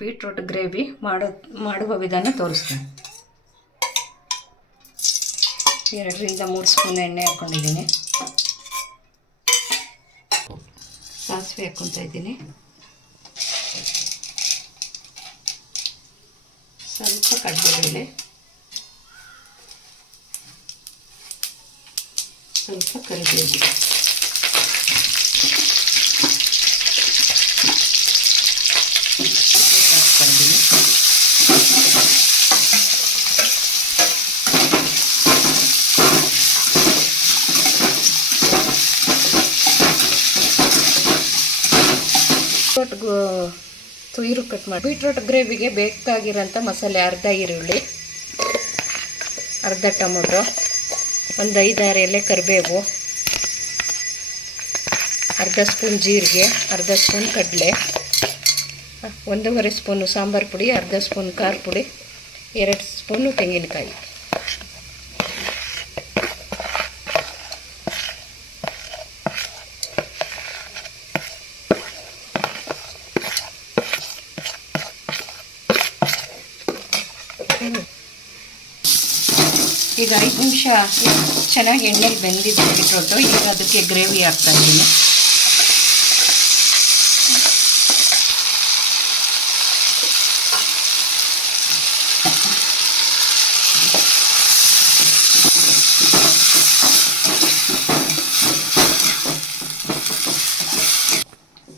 Beetroot gravy ಮಾಡೋ ಮಾಡುವ ವಿಧಾನ ತೋರಿಸ್ತೀನಿ. ಎರಡರಿಂದ ಮೂರು ಸ್ಪೂನ್ ಎಣ್ಣೆ ಹಾಕ್ಕೊಂಡಿದ್ದೀನಿ ಸಾಸಿವೆ ಹಾಕ್ಕೊತಾ ಇದ್ದೀನಿ. ಸ್ವಲ್ಪ ಕಡಲೆಬೇಳೆ. ಸ್ವಲ್ಪ ಕರಿಬೇವು. ತುಯ್ರು ಕಟ್ ಮಾಡಿ. ಬೀಟ್ರೋಟ್ ಗ್ರೇವಿಗೆ ಬೇಕಾಗಿರೋಂಥ ಮಸಾಲೆ ಅರ್ಧ ಈರುಳ್ಳಿ, ಅರ್ಧ ಟೊಮೊಟೊ, ಒಂದು ಐದಾರು ಎಲೆ ಕರಿಬೇವು, ಅರ್ಧ ಸ್ಪೂನ್ ಜೀರಿಗೆ, ಅರ್ಧ ಸ್ಪೂನ್ ಕಡಲೆ, ಒಂದೂವರೆ ಸ್ಪೂನು ಸಾಂಬಾರು ಪುಡಿ, ಅರ್ಧ ಸ್ಪೂನ್ ಖಾರ ಪುಡಿ, ಎರಡು ಸ್ಪೂನು ತೆಂಗಿನಕಾಯಿ. ಈಗ ಐದು ನಿಮಿಷ ಚೆನ್ನಾಗಿ ಎಣ್ಣೆಲಿ ಬೆಂದಿದ್ದು ಬೀಟ್ರೋಟು ಈಗ ಅದಕ್ಕೆ ಗ್ರೇವಿ ಹಾಕ್ತಾ ಇದ್ದೀನಿ.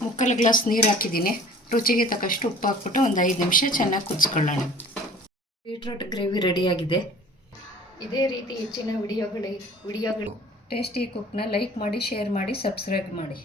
ಮುಕ್ಕಾಲು ಗ್ಲಾಸ್ ನೀರು ಹಾಕಿದ್ದೀನಿ. ರುಚಿಗೆ ತಕ್ಕಷ್ಟು ಉಪ್ಪು ಹಾಕ್ಬಿಟ್ಟು ಒಂದು ಐದು ನಿಮಿಷ ಚೆನ್ನಾಗಿ ಕುದಿಸ್ಕೊಳ್ಳೋಣ. ಬೀಟ್ರೋಟ್ ಗ್ರೇವಿ ರೆಡಿಯಾಗಿದೆ ಇದೇ ರೀತಿ ಹೆಚ್ಚಿನ ವಿಡಿಯೋಗಳಿ ವಿಡಿಯೋಗಳು ಟೇಸ್ಟಿ ಕುಕ್ನ ಲೈಕ್ ಮಾಡಿ ಶೇರ್ ಮಾಡಿ ಸಬ್ಸ್ಕ್ರೈಬ್ ಮಾಡಿ.